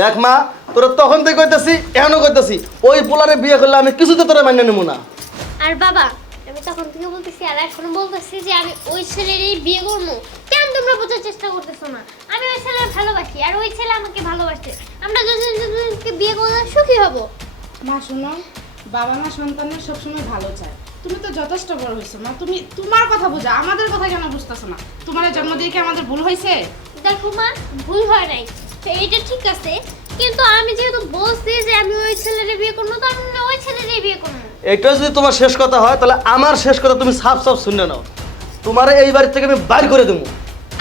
দেখ মা তোরা তখন থেকে কইতাছি এখনও কইতাছি ওই পোলারে বিয়ে করলে আমি কিছুতে তোরা মান্য নেব না। আর বাবা আমি তখন থেকে বলতেছি আর এখন বলতেছি যে আমি ওই ছেলেরই বিয়ে করব। কেন তোমরা বোঝার চেষ্টা করতেছো না? আমি ওই ছেলের ভালোবাসি আর ওই ছেলে আমাকে ভালোবাসে। আমরা দুজন দুজনকে বিয়ে করলে সুখী হব। মা শোনো বাবা মা সন্তানের সবসময় ভালো চায়। তুমি তো যথেষ্ট বড় হয়েছো মা। তুমি তোমার কথা বোঝা আমাদের কথা কেন বুঝতেছো না? তোমার জন্ম দিয়ে কি আমাদের ভুল হয়েছে? দেখো মা ভুল হয় নাই। এইটা ঠিক আছে কিন্তু আমি যেহেতু বলছি যে আমি ওই ছেলের বিয়ে করব তো আমি ওই ছেলেরই বিয়ে করব। এটা যদি তোমার শেষ কথা হয় তাহলে আমার শেষ কথা তুমি সাফ সাফ শুনে নাও। তোমার এই বাড়ি থেকে আমি বাইর করে দেবো।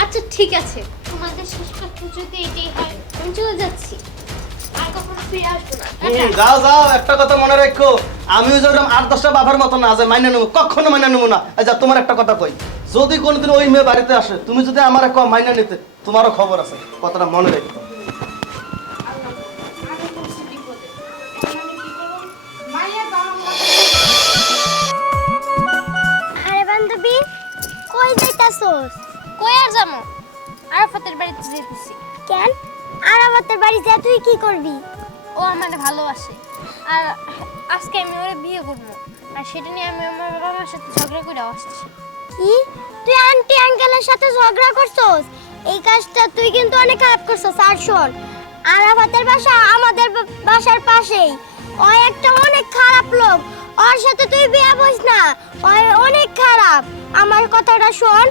আচ্ছা ঠিক আছে। তোমাদের শেষ কথা যদি এটাই হয় আমি চলে যাচ্ছি। আর কখনো ফিরে আসব না। টাটা। যাও যাও একটা কথা মনে রাখো। আমিও যেরকম আট দশটা বাবার মতো না যে মাইনে নেব। কখনো মাইনে নেব না। এই যা তোমার একটা কথা কই। যদি কোনোদিন ওই মেয়ে বাড়িতে আসে তুমি যদি আমার কম মাইনে নিতে তোমারও খবর আছে। কথাটা মনে রেখো। বাড়িতে যেতেছি। কেন? আরাফাতের বাড়ি যা তুই কি করবি? ও আমাকে ভালোবাসে। আর আজকে আমি ওরে বিয়ে করব। আর সেটা নিয়ে আমি আমার বাবা মার সাথে ঝগড়া করে আসছি। কি? তুই আন্টি আঙ্কেলের সাথে ঝগড়া করছস? এই কাজটা তুই কিন্তু অনেক খারাপ করছস আর শোন আরাফাতের বাসা আমাদের বাসার পাশেই। ও একটা অনেক খারাপ লোক। ওর সাথে তুই বিয়ে বস না। ও অনেক খারাপ। আমার কথাটা শোন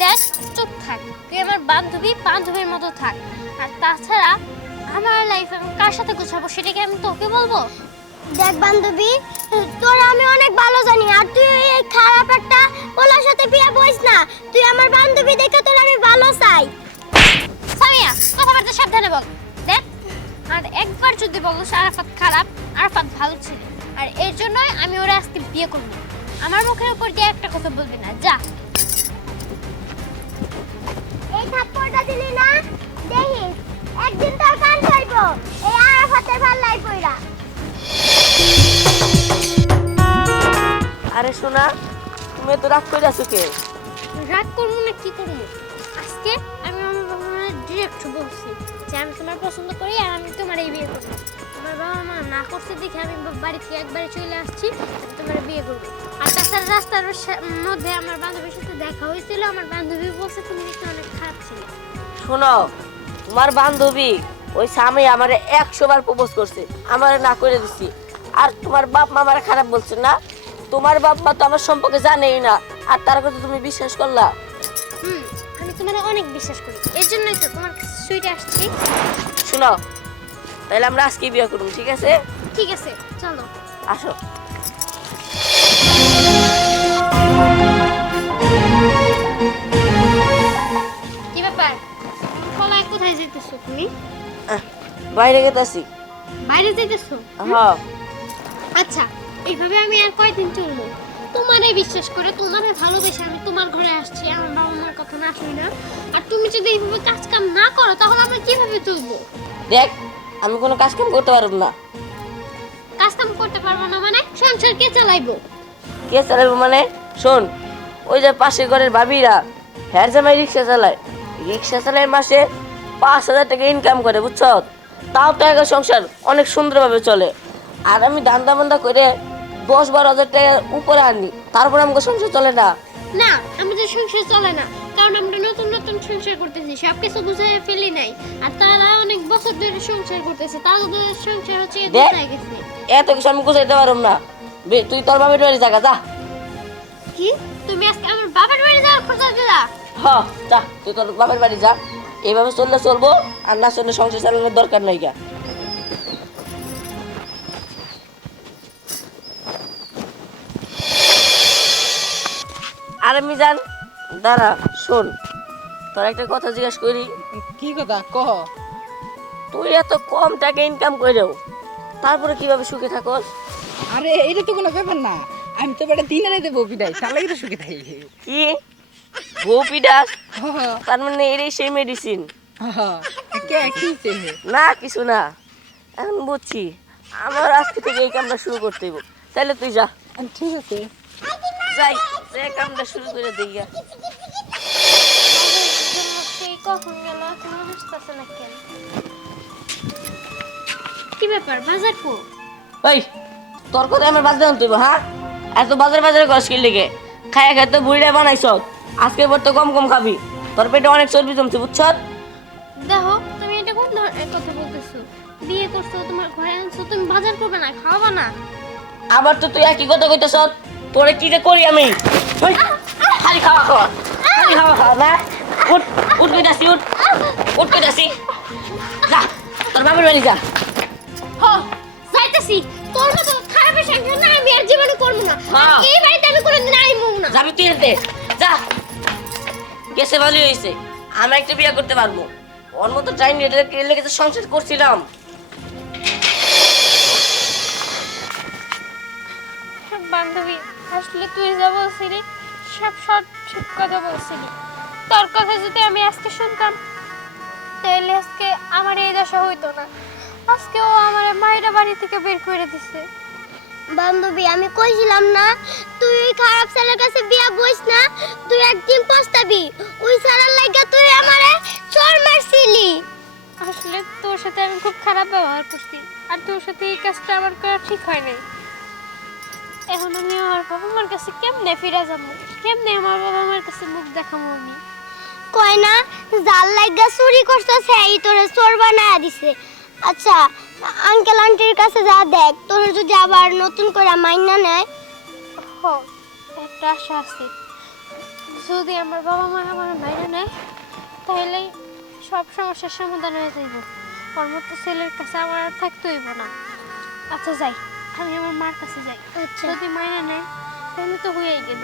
দেখ চুপ থাক তুই আমার বান্ধবী বান্ধবীর মতো থাক। আর তাছাড়া আমার লাইফ আমি কার সাথে গুছাবো সেটা কি আমি তোকে বলব? দেখ বান্ধবী তোর আমি অনেক ভালো জানি আর তুই এই খারাপ একটা ওলার সাথে বিয়ে বস না। তুই আমার বান্ধবী দেখে তোর আমি ভালো চাই। সামিয়া কথাবার্তা সাবধানে বল। দেখ আর একবার যদি বলো আরাফাত খারাপ আরাফাত ভালো ছিল। আর এর জন্যই আমি ওরা আজকে বিয়ে করব। আমার মুখের উপর দিয়ে একটা কথা বলবি না যা। থাপ্পড়টা দিলি না? দেখিস একদিন তোর কান খাইব এই আরাফাতের পাল্লাই পইরা আরে শোনা তুমি তো রাগ করে আছো কে? রাগ করব না কি করব? আজকে আমি আমার বাবা মায়ের ডিরেক্ট বলছি যে আমি তোমার পছন্দ করি আর আমি তোমার এই বিয়ে করব আমার বাবা মা না করতে দেখে আমি বা- বাড়ি থেকে একবারে চলে আসছি তোমার বিয়ে করব। আর তাছাড়া রাস্তার মধ্যে আমার বান্ধবীর সাথে দেখা হয়েছিল আমার বান্ধবী বলছে তুমি দেখতে অনেক খারাপ ছিলে। শোনো তোমার বান্ধবী ওই স্বামী আমার একশো বার প্রপোজ করছে আমার না করে দিছি। আর তোমার বাপ মা আমার খারাপ বলছে না? তোমার বাপ মা তো আমার সম্পর্কে জানেই না আর তার কথা তুমি বিশ্বাস করলা? হুম আমি তোমার অনেক বিশ্বাস করি এর জন্যই তো তোমার সুইটে আসছি। শোনো তাহলে আমরা আজকে বিয়ে করুন ঠিক আছে? ঠিক আছে চলো। আসো। কি ব্যাপার? কলায় কোথায় যেতেছো তুমি? বাইরে গেতাছি। বাইরে যেতেছো হ্যাঁ। আচ্ছা এইভাবে আমি আর কয়দিন চলবো? তোমারে বিশ্বাস করে তোমারে ভালোবেসে আমি তোমার ঘরে আসছি আমার বাবা মার কথা না শুনি না। আর তুমি যদি এইভাবে কাজ কাম না করো তাহলে আমরা কীভাবে চলবো? দেখ আমি কোনো কাজ কাম করতে পারব না। কাজ কাম করতে পারব না মানে সংসার কে চালাইবো? কে চালাবো মানে? শোন ওই যে পাশে ঘরের ভাবিরা হ্যার জামাই রিক্সা চালায়। রিক্সা চালায় মাসে পাঁচ হাজার টাকা ইনকাম করে বুঝছ? তাও তো একা সংসার অনেক সুন্দরভাবে চলে। আর আমি ধান্দা বান্দা করে দশ বারো হাজার টাকার উপরে আনি তারপরে আমাকে সংসার চলে না। না আমাদের সংসার চলে না কারণ আমরা সংসার করতেছি সব কিছু বুঝে ফেলি নাই। আর তারা অনেক বছর ধরে সংসার করতেছে তাদের সংসার হচ্ছে দেখ। গুছায় গেছে। এত কিছু আমি গুছাইতে পারব না। তুই তোর বাবার বাড়ি জায়গা যা। কি? তুমি আজকে আমার বাবার বাড়ি যাওয়ার খোঁজা দিলা হ যা তুই তোর বাবার বাড়ি যা। এইভাবে চললে চলবো আর না চললে সংসার চালানোর দরকার নাই গা। আর আমি জান দাঁড়া শোন। তোর একটা কথা জিজ্ঞাসা করি। কি কথা? কহ। তুই এত কম টাকা ইনকাম করেও তারপরে কীভাবে সুখে থাকস? আরে এটা তো কোনো ব্যাপার না। আমি তো বেটা দিনে রাইতে বপি দেয় তার লাগে তো সুখে থাকি। কি? গোপি দাস তার মানে এটাই সেই মেডিসিন কে কি না কিছু না। এখন বুঝছি আমার আজকে থেকে এই কামটা শুরু করতে হইব। তাহলে তুই যা। ঠিক আছে। যাই কামটা শুরু করে দিই গেল এখনও না কেন ব্যাপার বাজার কো ওই তোর কথা আমার বাদ দেন তুই হ্যাঁ? এত বাজার বাজার করস কি? লিগে খায় খায় তো বুড়িটা বানাইছ। আজকে পর তো কম কম খাবি। তোর পেটে অনেক চর্বি জমছে বুঝছ? দেখো তুমি এটা কোন ধরনের কথা বলতেছো? বিয়ে করছ তোমার ঘরে আনছো তুমি বাজার করবে না খাওয়াবা না। আবার তো তুই একই কথা কইতেছ তোরে কি যে করি আমি? খালি খাওয়া খাওয়া খালি খাওয়া খাওয়া না? উঠ উঠ কইতাছি উঠ। উঠ কইতাছি যা তোর বাবার বাড়ি যা। হ যাইতেছি। তোর মতো খারাপ সংসার না আমি আর জীবনে করব না। এই বাড়িতে আমি কোনোদিন আইমু না। যাবি তুই হেঁটে যা। গেছে ভালোই হয়েছে। আমি একটা বিয়ে করতে পারব। ওর মতো টাইম লেগে তো সংসার করছিলাম। বান্ধবী আসলে তুই যা বলছিলি সব সব ঠিক কথা বলছিলি। তোর কথা যদি আমি আজকে শুনতাম তাহলে আজকে আমার এই দশা হইতো না। আজকে ও আমার মায়েরা বাড়ি থেকে বের করে দিছে। বান্ধবী আমি কইছিলাম না তুই ওই খারাপ ছেলের কাছে বিয়া বইস না তুই একদিন পস্তাবি। ওই ছেলের লাগা তুই আমারে চোর মারছিলি। আসলে তোর সাথে আমি খুব খারাপ ব্যবহার করছি আর তোর সাথে এই কাজটা আমার করা ঠিক হয় নাই। এখন আমি আমার বাবা মার কাছে কেমনে ফিরে যাব? কেমনে আমার বাবা মার কাছে মুখ দেখাবো আমি? কয় না জাল লাগা চুরি করছ সেই তোরে চোর বানায় দিছে। আচ্ছা আঙ্কেল আন্টির কাছে যা দেখ তোরে যদি আবার নতুন করে মাইনা নেয়। হ একটা আশা আছে। যদি আমার বাবা মা আমার বাইরে নেয় তাহলে সব সমস্যার সমাধান হয়ে যাইব। ওর মতো ছেলের কাছে আমার আর থাকতে হইব না। আচ্ছা যাই আমি আমার মার কাছে যাই। আচ্ছা। যদি মাইনে নেয় তাহলে তো হয়েই গেল।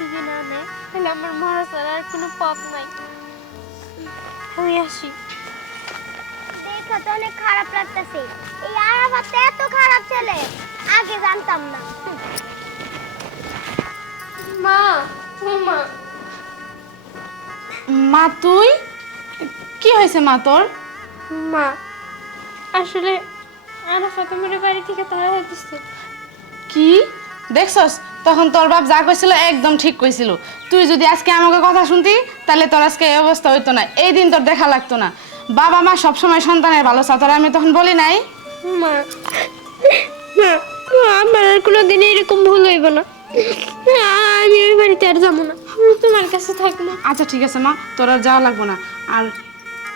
যদি না নেয় তাহলে আমার মরা ছাড়া আর কোনো পথ নাই। আমি আসি। দেখা তো অনেক খারাপ লাগতেছে। এই আরাফাত এত খারাপ ছেলে আগে জানতাম না। মা ও মা। মা তুই? কি হয়েছে মা তোর? মা আসলে আরাফাত আমার বাড়ি থেকে তারা হতেছে কি? দেখছস? তখন তোর বাপ যা কইছিল একদম ঠিক কইছিল। তুই যদি আজকে আমাকে কথা শুনতি তাহলে তোর আজকে এই অবস্থা হইতো না। এই দিন তোর দেখা লাগতো না। বাবা মা সবসময় সন্তানের ভালো চা তোর আমি তখন বলি নাই। মা মা আমার আর কোনো দিন এরকম ভুল হইব না। আমি ওই বাড়িতে আর যাব না। তোমার কাছে থাকব। আচ্ছা ঠিক আছে মা। তোর আর যাওয়া লাগবো না। আর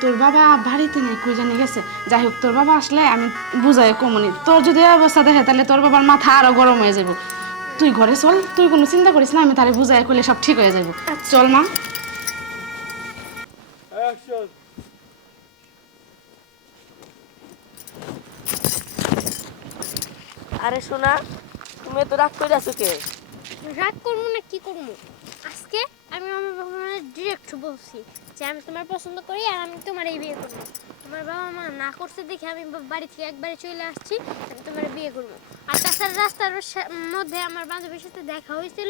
তোর বাবা বাড়িতে নেই কই জানি গেছে। যাই হোক তোর বাবা আসলে আমি বুঝাই কমনি। তোর যদি অবস্থা দেখে তাহলে তোর বাবার মাথা আরও গরম হয়ে যাব তুই ঘরে চল তুই কোনো চিন্তা করিস না আমি তারে বুঝাই করলে সব ঠিক হয়ে যাব চল মা। আরে সোনা তুমি তো রাগ করে আছো কে? রাগ করব না কি করব? আজকে আমি আমার বাবা মায়ের ডিরেক্ট বলছি যে আমি তোমার পছন্দ করি আর আমি তোমার এই বিয়ে করব। তোমার বাবা মা না করছে দেখে আমি বাড়ি থেকে একবারে চলে আসছি, আমি তোমার বিয়ে করব। আর তাছাড়া রাস্তার মধ্যে আমার বান্ধবীর সাথে দেখা হয়েছিল।